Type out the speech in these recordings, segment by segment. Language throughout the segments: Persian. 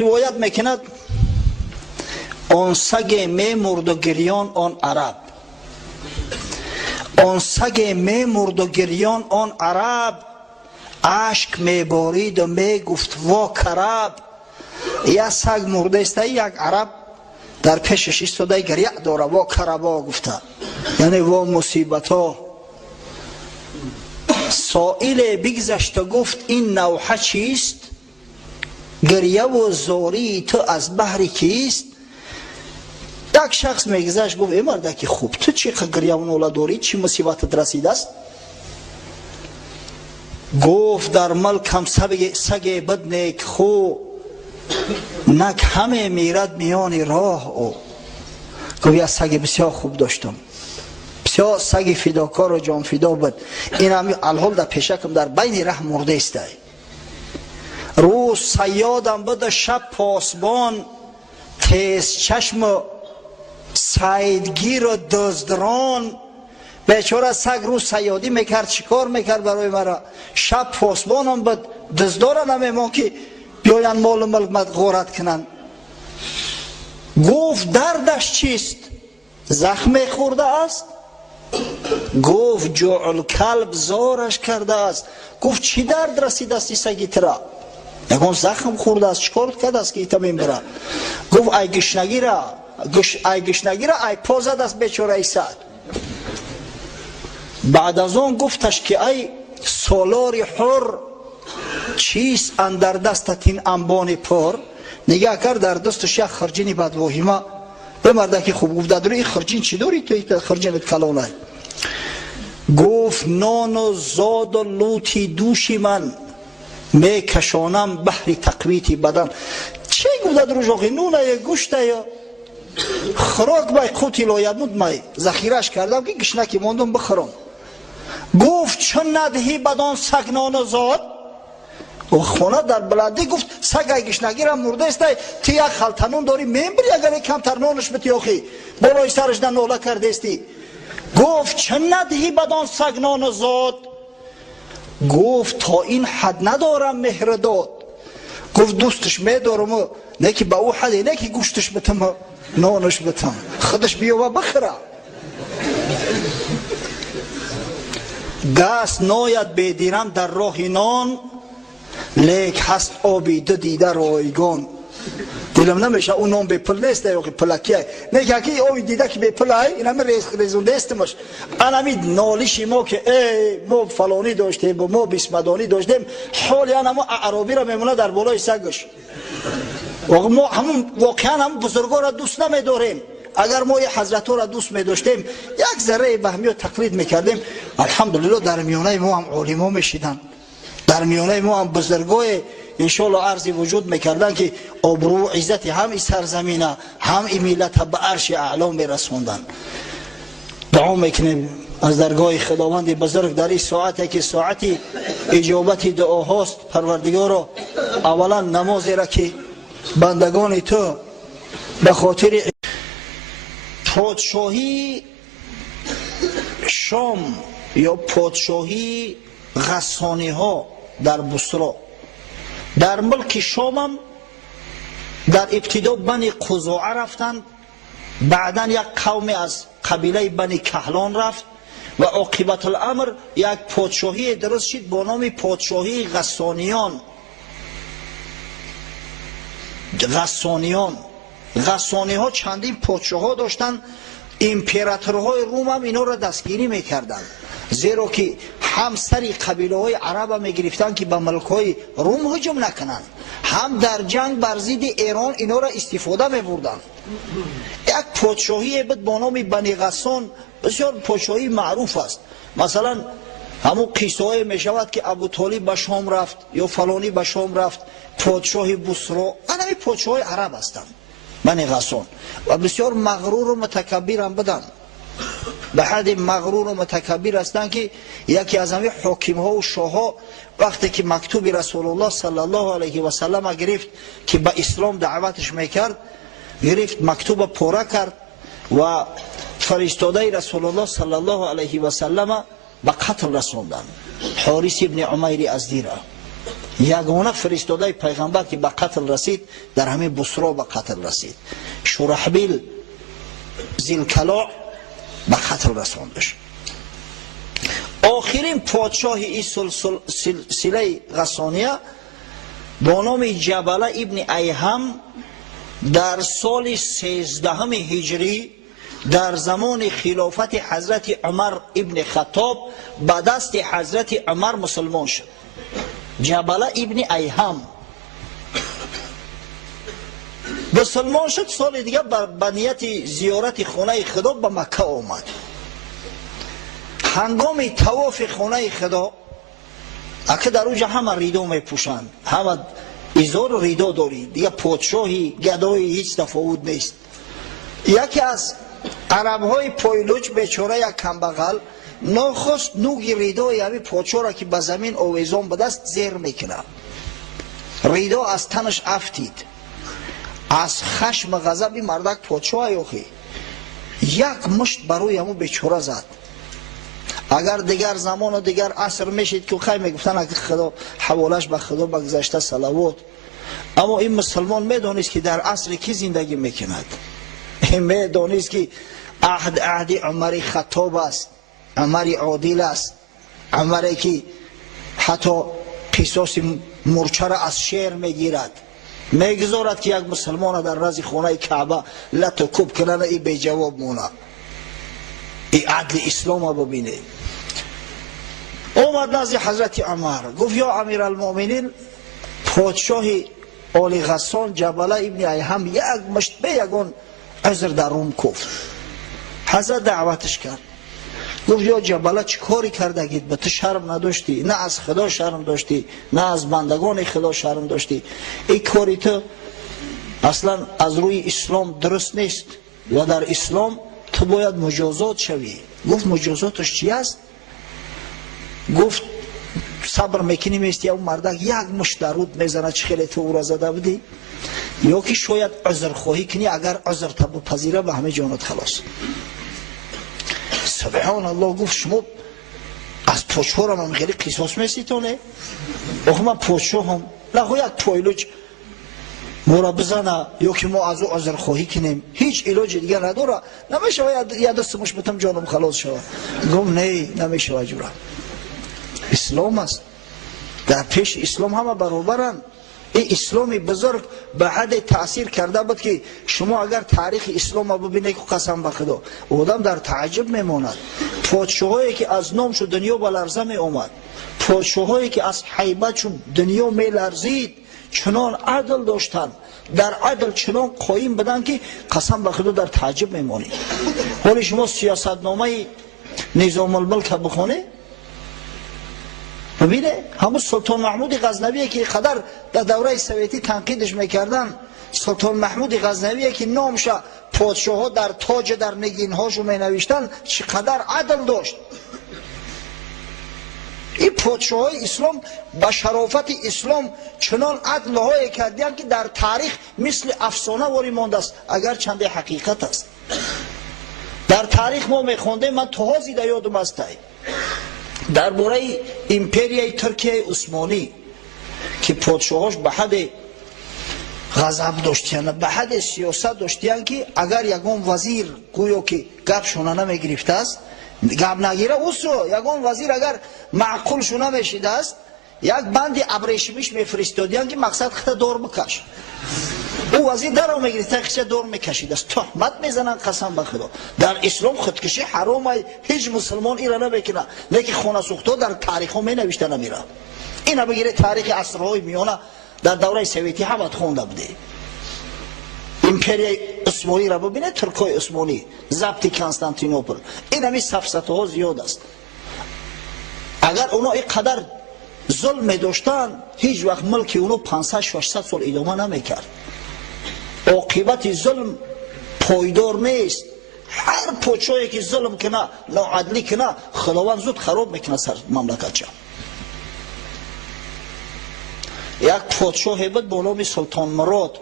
روایت میکند آن سگ میمرد و گریان آن عرب، آن سگ میمرد و گریان آن عرب، اشک میبارید و میگفت وا کرب. یک سگ مرده است، یک عرب در پیشش ایستاده گریه داره، وا کربا گفته، یعنی وا مصیبتا. سائل بگذشت و گفت این نوحه چیست؟ گریه و زاری تو از بحر کیست؟ یک شخص میگذشت گفت ای مردکی خوب، تو چی گریه و ناله داری؟ چی مصیبتت رسیده است؟ گفت در ملکم سگ بد نیک خو، نک همه میرد میان راه او. گفت یک سگ بسیار خوب داشتم، بسیار سگ فداکار و جان فدا بود، این هم الحال در پیشکم در بین ره مرده است. روز صیادم بده شب پاسبان، تیز چشم و صیدگیر و دزدران. بیچاره سگ روز صیادی میکرد، چیکار میکرد برای مرا؟ شب پاسبانم بود، دزدارم نمیمان که بیاین مال و ملک غارت کنن. گفت دردش چیست؟ زخم خورده است؟ گفت جوع کلب زارش کرده است. گفت چی درد رسیده است سگی ترا؟ یکون زخم خورده است، چیکار کرده است که ایتا میمیره؟ گفت ای گشنگی را ای پا زد است بیچاره ای سگ. بعد از اون گفتش که ای سالار حر، چیست اندر دستت این انبان پر؟ نگاه کرد در دستش یک خرجین بدواهیمه. به مردکی خوب گفت در این خرجین چی داری تو؟ این خرجینت کلانه. گفت نان و زاد و لوتی دوشی من، می کشانم بحری تقویتی بدن. چی گفت در روژاقی؟ نونه یا گوشته یا خراک بای قوتی لایمود مای ذخیرش کردم که گشنکی ماندم بخورم. گفت چون ندهی بدان سگ نان و زاد؟ و خونه در بلندی گفت سگ ای گشنگی را مرده است، تو یک خلطنون داری میبری، اگر کمتر نانش بتی آخی بالای سرش در ناله کرده استی. گفت چون ندهی بدان سگ نان و زاد؟ گفت تا این حد ندارم مهر داد. گفت دوستش میدارم، نه که به او حدی، نه که گوشتش بتم نانش بتم، خودش بیا و بخره. گست ناید بیدیرم در راه نان، لیک هست آبی دو دیده رایگان. دلم نمیشه اون نام به پل نیست یا که پلکیه، نه که اکی آبی دیده که به پل های این همه ریزونده استمش. انمی نالشی ما که ای ما فلانی داشتیم و ما بیسمدانی داشتیم، حالی ما اعرابی را میمونه در بالای سگش. ما همون واقعا هم بزرگا را دوست نمیداریم. اگر ما حضرت ها را دوست می داشتیم، یک ذره بهمی و تقلید میکردیم، الحمدلله در میانه ما هم علما میشیدن، در میانه ما هم بزرگای انشالله عرضی وجود میکردن که آبرو و عزت هم این سرزمینه هم این ملت به عرش اعلا میرسوندن. دعا میکنیم از درگاه خداوند بزرگ در این ساعتی که ساعتی اجابت دعا هاست، پروردگارا اولا نمازی را که بندگان تو به خاطر پادشاهی شام یا پادشاهی غسانی ها در بصره، در ملک شام هم در ابتدا بنی قزاعه رفتند، بعدا یک قوم از قبیله بنی کهلان رفت و عاقبت الامر یک پادشاهی درست شد با نام پادشاهی غسانیان. غسانی ها چندین پادشاه ها داشتن. امپراتورهای روم هم اینا را دستگیری میکردن، زیرا که هم سری قبیله های عرب میگرفتن که به ملک های روم هجوم نکنن، هم در جنگ بر ضد ایران اینا را استفاده میبردن. یک پادشاهی بود با نام بنی غسان، بسیار پادشاهی معروف است. مثلا همون قصه های میشود که ابو طالب به شام رفت یا فلانی به شام رفت، پادشاه بصره، همه پادشاه های عرب هستند بنی غسان، و بسیار مغرور و متکبر هم بدن، به حد مغرور و متکبر هستند که یکی از همه حاکم ها و شاه ها وقتی که مکتوب رسول الله صلی الله علیه و سلم گرفت که به اسلام دعوتش میکرد، گرفت مکتوب پاره کرد و فرستاده رسول الله صلی الله علیه و سلم به قتل رسوندن، حارث ابن عمیر ازدی را. یگانه فرستاده پیغمبر که به قتل رسید در همین بصرا به قتل رسید. شورحبیل ذی‌الکلاء به قتل رساندش. آخرین پادشاه این سلسله غسانیه با نام جبله ابن ایهم در سال 13 هجری در زمان خلافت حضرت عمر ابن خطاب به دست حضرت عمر مسلمان شد. جبله ابن ایهم مسلمان شد. سال دیگه به نیت زیارت خانه خدا به مکه آمد. هنگام طواف خانه خدا اگه در اوجه همه ریدا می پوشند، همه ازار و ریدا داری دیگه، پادشاهی گدایی هیچ تفاوت نیست. یکی از عرب های پایلوچ بیچاره یک کمبغل ناخست نوگی ریدای همین پادشاه را که به زمین آویزان به دست زیر میکنه. ریدا از تنش افتید. از خشم غضب مردک پادشاه یاخی یک مشت برای همون بیچاره زد. اگر دیگر زمان و دیگر عصر میشید که خیلی میگفتن اگه خدا حوالش به خدا بگذشته صلوات، اما این مسلمان میدونست که در عصر کی زندگی میکند. این میدونست که عهد عمر خطاب است، عمر عادل است، عمری که حتی قصاص مرچه را از شیر میگیرد، میگذارد که یک مسلمان در رز خانه کعبه لط و کوب کنه، ای بی جواب مونه. این عدل اسلام را ببینه. اومد نزد حضرت عمر گفت یا امیر المؤمنین، پادشاه آل غسان جبله ابن ایهم یک مشت به یگان عذر در روم کفت. حضرت دعوتش کرد. گفت یا جبله چی کاری کرده گید؟ به تو شرم نداشتی؟ نه از خدا شرم داشتی، نه از بندگان خدا شرم داشتی؟ این کاری تو اصلا از روی اسلام درست نیست و در اسلام تو باید مجازات شوی. گفت مجازاتش چی است؟ گفت صبر میکنی میستی اون مردک یک مشت درود میزنه چه خیلی تو او را زده بودی، یا که شاید عذر خواهی کنی، اگر عذر تا بپذیره به همه جانت خلاص. سبحان الله. گفت شما از پادشاه را من خیلی قصاص میستونه؟ آخه من پادشاه هم نه یک پایلوچ ما را بزنه یا که ما از او عذر خواهی کنیم، هیچ علاج دیگه نداره، نمیشه یا دست مش بتم جانم خلاص شود. گفت نه نمیشه وجوره. اسلام است، در پیش اسلام همه برابرن. این اسلامی بزرگ به حد تأثیر کرده بود که شما اگر تاریخ اسلام رو ببینید که قسم به خدا آدم در تعجب میماند. پادشاهایی که از نامشو دنیا به لرزه می آمد، پادشاهایی که از هیبتشون دنیا می لرزید، چنان عدل داشتن، در عدل چنان قایم بدن که قسم به خدا در تعجب میمانید. حالی شما سیاستنامه نظام الملک بخونه ببینه، همون سلطان محمود غزنوی که قدر در دوره سویتی تنقیدش میکردن، سلطان محمود غزنوی که نامش پادشاه ها در تاج در نگین هاشو می نوشتن چقدر عدل داشت. این پادشاه های اسلام به شرافت اسلام چنان عدل های کردن که در تاریخ مثل افسانه واری مانده است، اگر چند حقیقت است. در تاریخ ما میخونده، من توازی در یادم است، در باره امپریای ترکیه عثمانی که پادشاهاش به حد غضب داشتیان، به حد سیاست داشتیان که اگر یگان وزیر گویا که گپ شونه نمیگرفته است، گپ نگیره اوسو یگان وزیر اگر معقول شونه میشیده است، یک بند ابریشمیش میفرستادیان که مقصد خط دور بکش. او وزیر در رو میگرفته خیشه دور میکشید است، تهمت میزنن. قسم به خدا در اسلام خودکشی حرامه، هیچ مسلمان ایرا نمیکنه، لیکن خونه سوخته در تاریخ ها می نوشته نمیره. اینا بگیره تاریخ عصرهای میانه در دوره سویتی همه خونده بوده. امپریای عثمانی را ببینه، ترکای عثمانی، ضبط کنستانتینوپل، این همی سفسطه ها زیاد است. اگر اونا اینقدر ظلم داشتن، هیچ وقت ملک اونو 500-600 سال ادامه نمیکرد. عاقبت ظلم پایدار نیست. هر پادشاهی که ظلم کنه، ناعدلی کنه، خداوند زود خراب میکنه سر مملکت. یک پادشاهی بود با نام سلطان مراد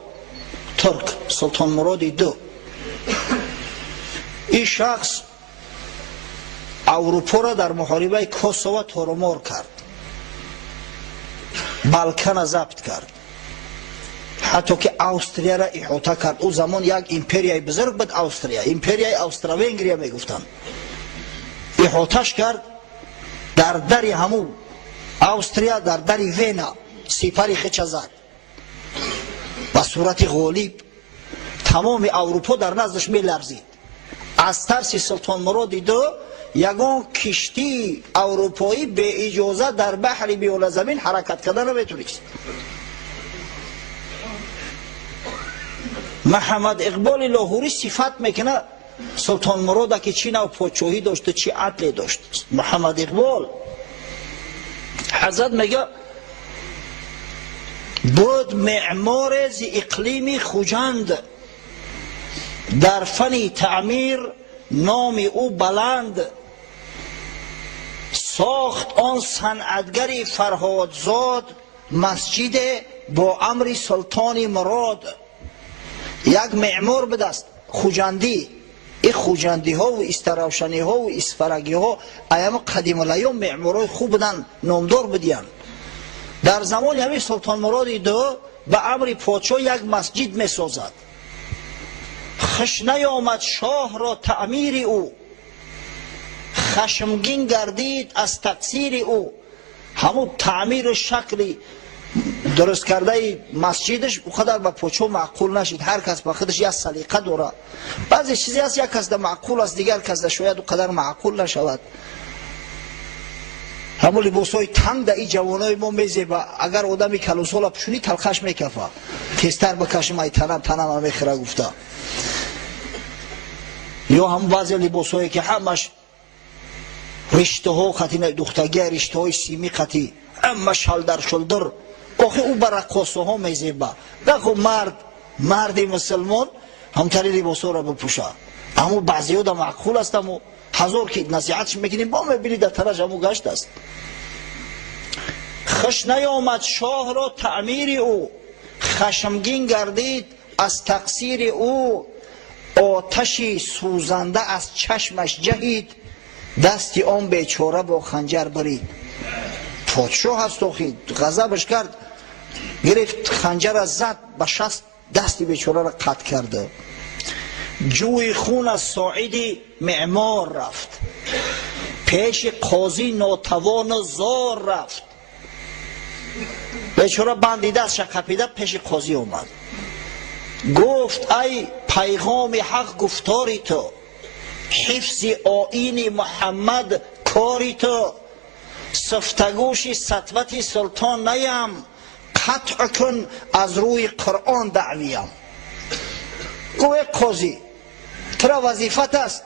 ترک، سلطان مراد دو. این شخص اروپا را در محاربه کوسوو تارمار کرد. балкана забт кард, ҳатто ки австрияро иҳота кард. ӯ замон як империяи бузург буд австрия, империяи австро-венгрия мегуфтанд. иҳоташ кард, дар дари ҳамун австрия, дар дари вена сипари хича зад. ба сурати ғолиб тамоми аврупо дар наздаш меларзид. аз тарси султон муроди ду ягон киштии аврупоӣ беиҷоза дар баҳри биёназамин ҳаракат карда наметунист. муҳаммад иқболи лоҳурӣ сифат мекуна султон мурода ки чӣ нав подшоҳӣ дошту, чӣ адле дошт. муҳаммад иқбол ҳазрат мега буд меъморе зи иқлими хуҷанд, дар фани таъмир номи ӯ баланд, сохт он санъатгари фарҳодзод масҷиде бо амри султони мурод. як меъмор будааст хуҷандӣ. ин хуҷандиҳову истаравшаниҳову исфарагиҳо аямо қадимулайём меъморҳои хуб буданд, номдор будиянд. дар замони ҳамин султон муроди ду ба амри подшоҳ як масҷид месозад. хуш наёмад шоҳро таъмири ӯ, хашмгин гардид аз тақсири ӯ. ҳамун таъмиру шакли дуруст кардаи масҷидаш уқадар ба подшоҳ маъқул нашид. ҳар кас ба худаш як салиқа дорад. баъзе чизе аст як касда маъқул аст, дигар касда шояд уқадар маъқул нашавад. ҳамун либосҳои тангда ин ҷавонои мо мезеба, агар одами калусола пӯшунӣ талхаш мекафа. тезтар бикашим ай танама мехӯра гуфта. ё ҳамун баъзе либосҳое ки ҳамаш риштаҳо қати духтагия, риштаҳои симӣ қати ҳама шалдар шулдур. охи ӯ ба раққосаҳо мезеба. дахо марди мусулмон ҳамтари либосҳоро бипӯша. аммо баъзеҳо да маъқул аст, аммо ҳазор ки насиҳатш мекунем бо мебинӣ дар танаш ҳамун гашт аст. хуш наёмад шоҳро таъмири ӯ, хашмгин гардид аз тақсири ӯ. оташи сӯзанда аз чашмаш ҷаҳид, дасти он бечора бо ханҷар барид. подшоҳ аст охи, ғазабаш кард, гирифт ханҷара зад, ба шаст дасти бечораро қатъ карда. ҷӯи хун аз соиди меъмор рафт, пеши қозӣ нотавону зор рафт. бечора бандидастша қапида пеши қозӣ омад. гуфт ай пайғоми ҳақ гуфтори ту, ҳифзи оини муҳаммад кори ту. суфтагӯши сатвати султон наям, қатъ кун аз рӯи қуръон даъвиям. гӯе қозӣ, тура вазифат аст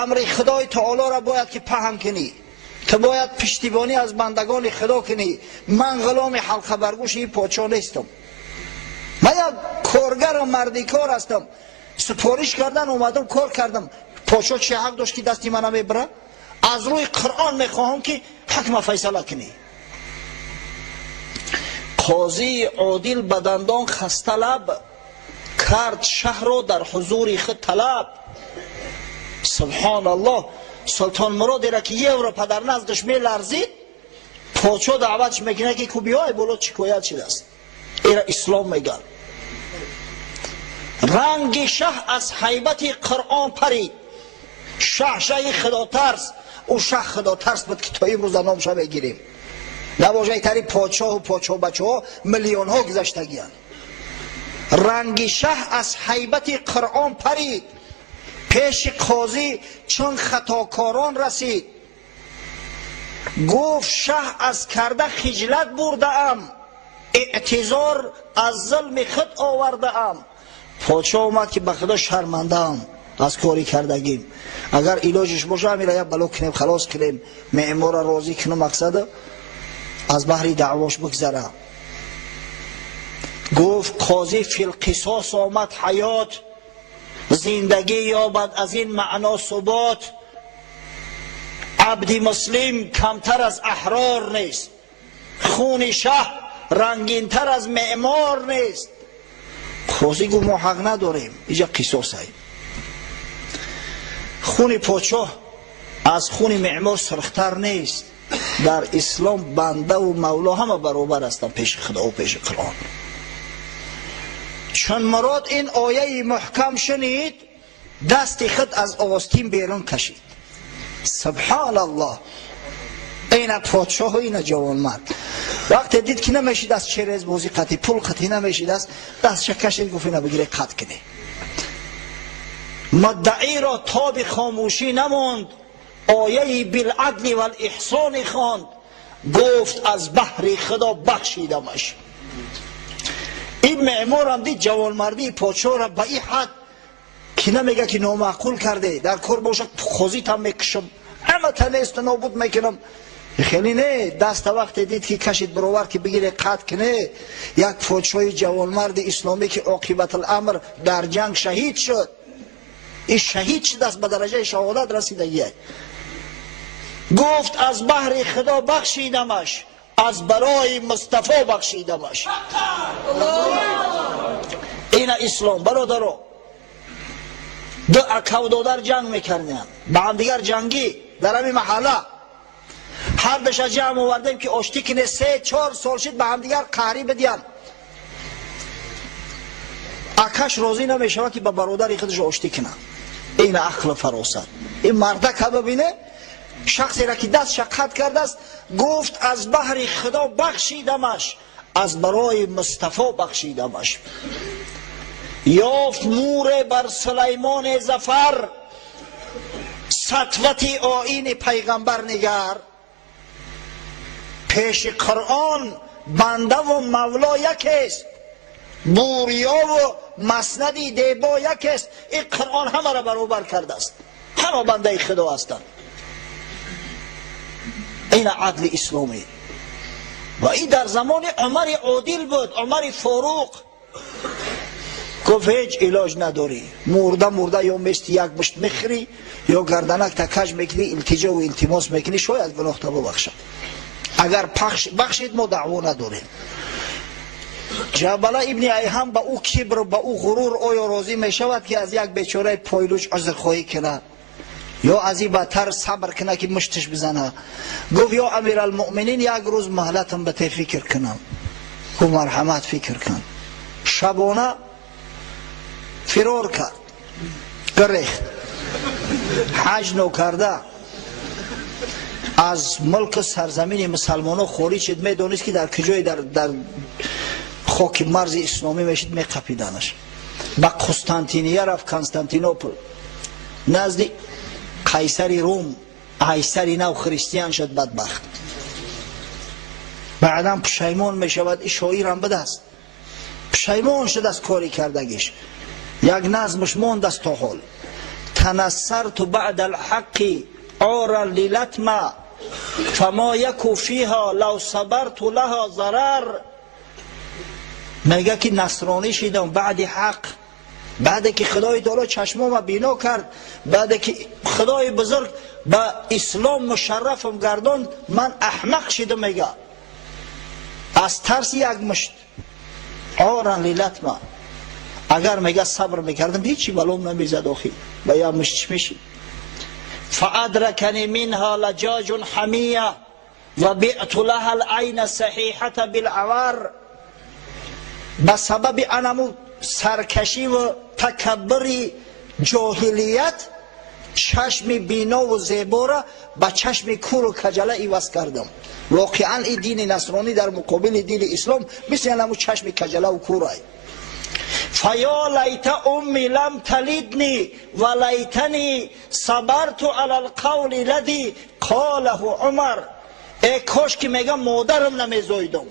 амри худои таолоро бояд ки паҳн кунӣ. ту бояд пиштибонӣ аз бандагони худо кунӣ. ман ғуломи ҳалқабаргӯши ин подшоҳ нестам. ман як коргару мардикор ҳастам. супориш кардан омадам, кор кардам. подшоҳ чӣ ҳақ дошт ки дасти мана мебара? аз рӯи қуръон мехоҳам ки ҳукма файсала кунӣ. қозии одил ба дандон хаста лаб, кард шаҳрро дар ҳузури худ талаб. субҳоналлоҳ, султон муродеро ки европа дар наздаш меларзид, подшоҳ даъватш мекунад ки ку биёй боло шикоят шудааст. эра ислом мегӯяд. ранги шаҳ аз ҳайбати қуръон парид. шаҳ шаҳи худотарс, ӯ шаҳ худотарс буд ки то имрӯза номша мегирем. набошад тари подшоҳу подшоҳбачаҳо миллионҳо гузаштагиянд. ранги шаҳ аз ҳайбати қуръон парид, пеши қозӣ чун хатокорон расид. гуфт шаҳ аз карда хиҷлат бурдаам, эътизор аз зулми худ овардаам. подшоҳ омад ки ба худо шармандаам аз кори кардагим. агар илоҷиш боша ҳамира як бало кунем, халос кунем, меъмора розӣ кунем, мақсаду аз баҳри даъвош бигзара. гуфт қозӣ филқисос омад ҳаёт, зиндагӣ ёбад аз ин маъно субот. абди муслим камтар аз аҳрор нест, хуни шаҳ рангинтар аз меъмор нест. қозӣ гуфт мо ҳақ надорем, иҷа қисосай. хуни подшоҳ аз хуни меъмор сурхтар нест. در اسلام بنده و مولا همه برابر هستند پیش خدا و پیش قرآن. چون مراد این آیه محکم شنید دست خود از آستین بیرون کشید. سبحان الله. این پادشاه و این جوانمرد وقتی دید که نمیشید از چرز بازی قطعی پول قطعی نمیشید است دستش کشید گفت اینو بگیره قطع کنه. مدعی را تاب خاموشی نماند، آیه بالعدل و الاحسان خواند، گفت از بحر خدا بخشیدمش. این معمار هم دید جوانمردی پادشاه را به این حد که نمیگه که نامعقول کرده در کار باشه خوزیت هم میکشم همه تنیست نابود میکنم. خیلی نه، دست وقت دید که کشید برابر که بگیره قطع کنه. یک پادشاه جوانمرد اسلامی که عاقبت الامر در جنگ شهید شد، این شهید شد است به درجه شهادت رسیده. گفت از بحر خدا بخشیدمش، از برای مصطفی بخشیدمش. این اسلام برادرو. دو اکودادر جنگ میکردن با هم دیگر جنگی در همین محله هر دش جمع آوردیم که آشتی کنه 3-4 سال شد با هم دیگر قهری بدین. اکش راضی نمیشه که با برادر خودش آشتی کنه. این عقل فراست. این مرده که ببینه شخصی را که دست شقت کرده است گفت از بحر خدا بخشیدمش، از برای مصطفی بخشیدمش. یافت مور بر سلیمان ظفر، سطوت آیین پیغمبر نگر. پیش قرآن بنده و مولا یکیست، بوریا و مسندی دیبا یکیست. این قرآن همه را برابر کرده است، همه بنده خدا هستند. این عدل اسلامی و این در زمان عمر عادل بود. عمر فاروق گفت هیچ علاج نداری، مرده یا مشت یک مشت میخری یا گردنک تکج میکنی التجا و التماس میکنی شاید گناه تا ببخشد. اگر بخشید ما دعوا نداریم. جبله ابن ایهم با او کبر و با او غرور آیا راضی میشود که از یک بیچاره پایلوچ عذرخواهی کنه یا از این بدتر صبر کنه که مشتش بزنه؟ گفت یا امیر المؤمنین یک روز مهلتم به تی فکر کنم. گفت مرحمت فکر کن. شبانه فرار کرد، گریخت، حج نو کرده، از ملک سرزمین مسلمان ها خارج شد. میدونست که در کجای در خاک مرز اسلامی میشد میقپیدنش. با قسطنطینیه رفت، کنستانتینوپل، نزد قیصر روم، قیصر نو خریستیان شد بدبخت. بعدا پشیمان میشود. این شاعر هم بدست پشیمان شد از کاری کردگیش. یک نظمش ماند است تا حال: تنصرت بعد الحق عارا للتما فما یکو فیها لو صبرت لها ضرر. میگه که نصرانی شدم بعد حق، بعد که خدای تعالی چشمام بینا کرد، بعد که خدای بزرگ به اسلام مشرفم گرداند، من احمق شدم. میگه از ترس یک مشت عارا للتما. اگر میگه صبر میکردم هیچی بلوم نمیزد آخی و یا مشت میشی. فادرکنی منها لجاج حمیه و بعت لها العین صحیحه بالعور. به سبب انمو سرکشی و تکبری جاهلیت چشم بینا و زیبا را به چشم کور و کجله ایواز کردم. واقعا این دین نصرانی در مقابل دین اسلام مثل انمو چشم کجله و کور ای. فیا لیت امی لم تلدنی و لیتنی صبرت علی القول الذی قاله عمر. ای کاش که میگم مادرم نمیزایدم،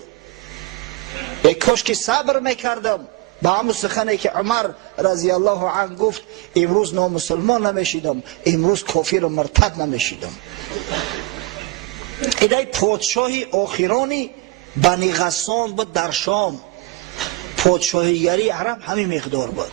ای کاش که صبر میکردم با همون سخنی که عمر رضی الله عنه گفت. امروز نامسلمان نمیشیدم، امروز کافر و مرتد نمیشیدم. ایدای پادشاهی آخرانی بنی غسان بود در شام. پادشاهیگری عرب همین مقدار بود.